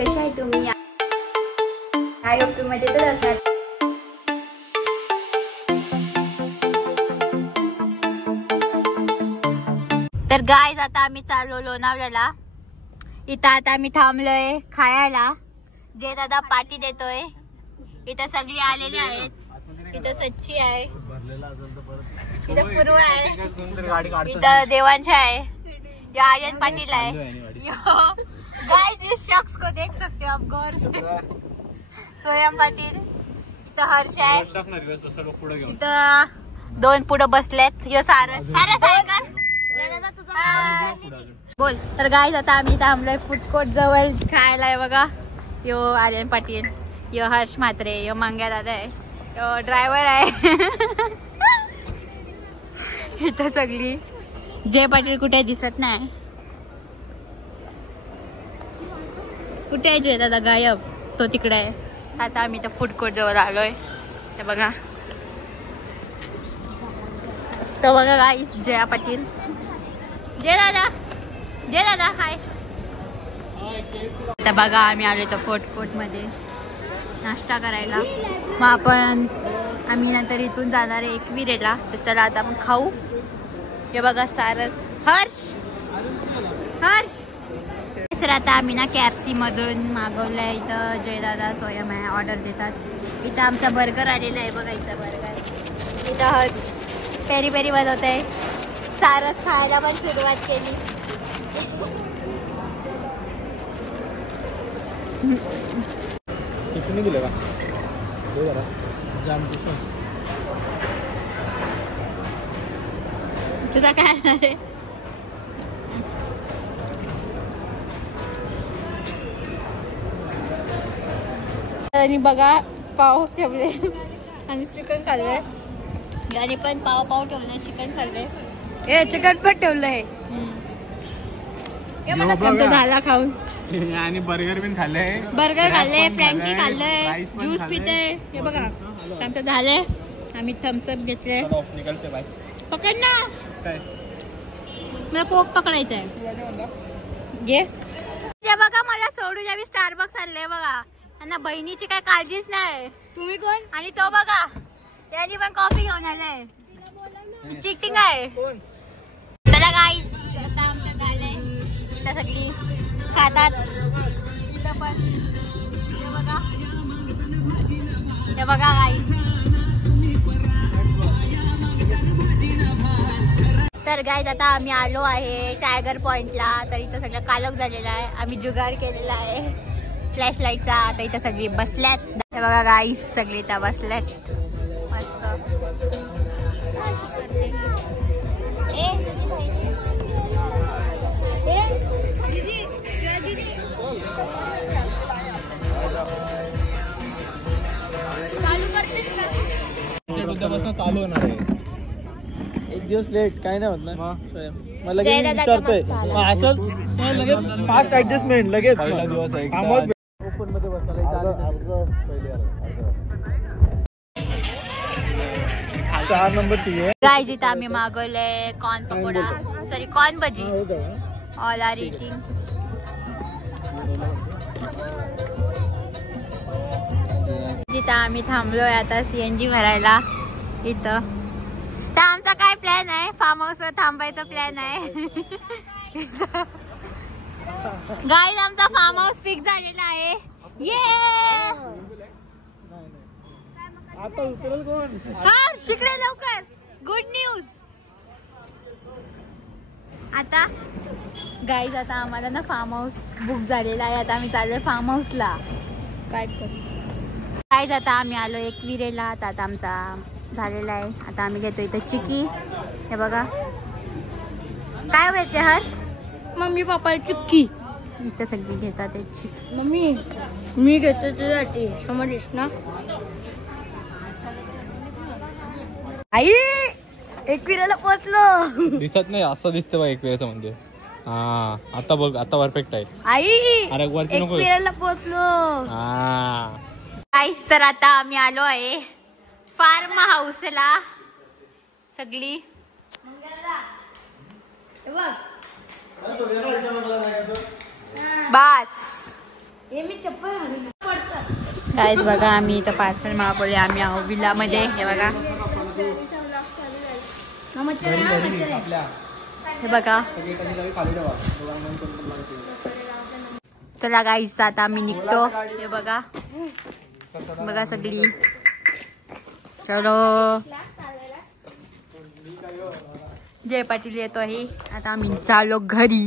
कशी आहे तुम्ही? आय होप तुम्ही मजेतच असणार. तर गाईज आता आम्ही चाललो लोणावळ्याला. इथं आता आम्ही थांबलोय खायला. जे दादा पार्टी देतोय. इथं सगळी आलेली आहेत. इथं सच्ची आहे, इथं पूर्व आहे, इथं देवांश आहे, जो आर्यन पाटील आहे. गाइस इस शख्स को देख सकते हो आप गौर से. सोयम पाटील, इथं हर्ष आहे, इथं दोन पुढं बसलेत. यो सारस बोल. तर गाइस आता आम्ही थांबलोय फूड कोर्ट जवळ खायला आहे बघा. यो आर्यन पाटील, यो हर्ष म्हात्रे, यो मंग्या दादा आहे, यो ड्रायव्हर आहे. इथं सगळी. जय पाटील कुठे दिसत नाही. कुठे आहे जय दादा? गायब. तो तिकडे आहे. आता आम्ही तर फूड कोर्ट जवळ आलोय. हे बघा, तो बघा गाईस जया पाटील. जय दादा, जय दादा हाय. आता बघा आम्ही आलोय तर फूड कोर्ट मध्ये नाश्ता करायला. मग आम्ही नंतर इथून जाणार आहे एकविरेला. तर चला आता आपण खाऊ. हे बघा सारस, हर्ष, हर्ष. तर आता आम्ही ना KFC मधून मागवलंय. इथं जयदादा स्वयं आहे, ऑर्डर देतात. इथं आमचा बर्गर आलेला आहे बघा. इथं बर्गर. इथं हर्ष पेरी पेरी बनवत आहे. सारस खायला पण सुरुवात केली. दिलं का जाम तुझा काय आहे? आणि बघा पाव ठेवले आणि चिकन खाल्लंय. आणि पण पाव ठेवले, चिकन खाल्लंय. हे चिकन पण ठेवलंय. झाला खाऊन. आणि बर्गर पण खाल्लंय. बर्गर खाल्लंय, फ्रँकी खाल्लंय, ज्यूस पिते. हे बघा आमचं झालंय. आम्ही थम्सअप घेतले. पकड ना. मला कोक पकडायचा आहे. घे. बघा मला सोडून यावी. स्टारबक्स आणलंय बघा. त्यांना बहिणीची काय काळजीच नाही. तुम्ही कोण? आणि तो बघा त्यांनी पण कॉफी घेऊन आलाय. चिटिंग आहे. चला गाईस आता आमचं झालंय. इथं सगळी खातात. इथं पण हे बघा, हे बघा गाईस. तर गाईज आता आम्ही आलो आहे टायगर पॉइंटला. तर इथं सगळं कालक झालेलं आहे. आम्ही जुगाड केलेला आहे फ्लॅश लाईटचा. आता इथं सगळी बसल्यात. हे बघा गाईज सगळी इथं बसल्यात मस्त. चालू होणार आहे. एक दिवस लेट काय नाही होत ना. मला विचारतोय असं लगेच फास्ट ऍडजस्टमेंट लगेच. पहिला दिवस आहे ओपन मध्ये बसायला 4 नंबरची आहे. गाईज इथं आम्ही मागवलंय corn pakoda, sorry corn bhaji. All are eating. जिथं आम्ही थांबलोय आता CNG भरायला. इथं तर आमचा काय प्लॅन आहे? फार्म हाऊस वर थांबायचा प्लॅन आहे. गाईज आमचा फार्म हाऊस फिक्स झालेला आहे. ये आता उतरल कोण? हा शिकडे लवकर. Good news. आता गाईज आता आम्हाला ना फार्म हाऊस बुक झालेला आहे. आता आम्ही चाललोय फार्म हाऊसला. काय गाईज आता आम्ही आलो एकविरेला. आता आमचा झालेला आहे. आता आम्ही घेतो इथं चिकी. हे बघा काय व्हायचे हर्ष? Mummy papa chikki. इथं सगळी घेतात चिकी. मम्मी मी घेतो तुझ्यासाठी. समजलीस ना? आई एकविरेला पोहोचलो. दिसत नाही असं दिसतं बघ एकविरेचं म्हणजे. हा आता बघ आता परफेक्ट आहे. आई अरे वरती नको. एकविरेला पोहोचलो. हा गाईस तर आता आम्ही आलो आहे फार्म हाऊसला सगळी. बस काहीच बघा आम्ही इथं पार्सल मागवले. आम्ही आहो विला मध्ये. हे बघा हे बघा. चला गाईस आता आम्ही निघतो. हे बघा बघा सगळी. चलो जय पाटील येतो आहे. आता आम्ही चाललो घरी.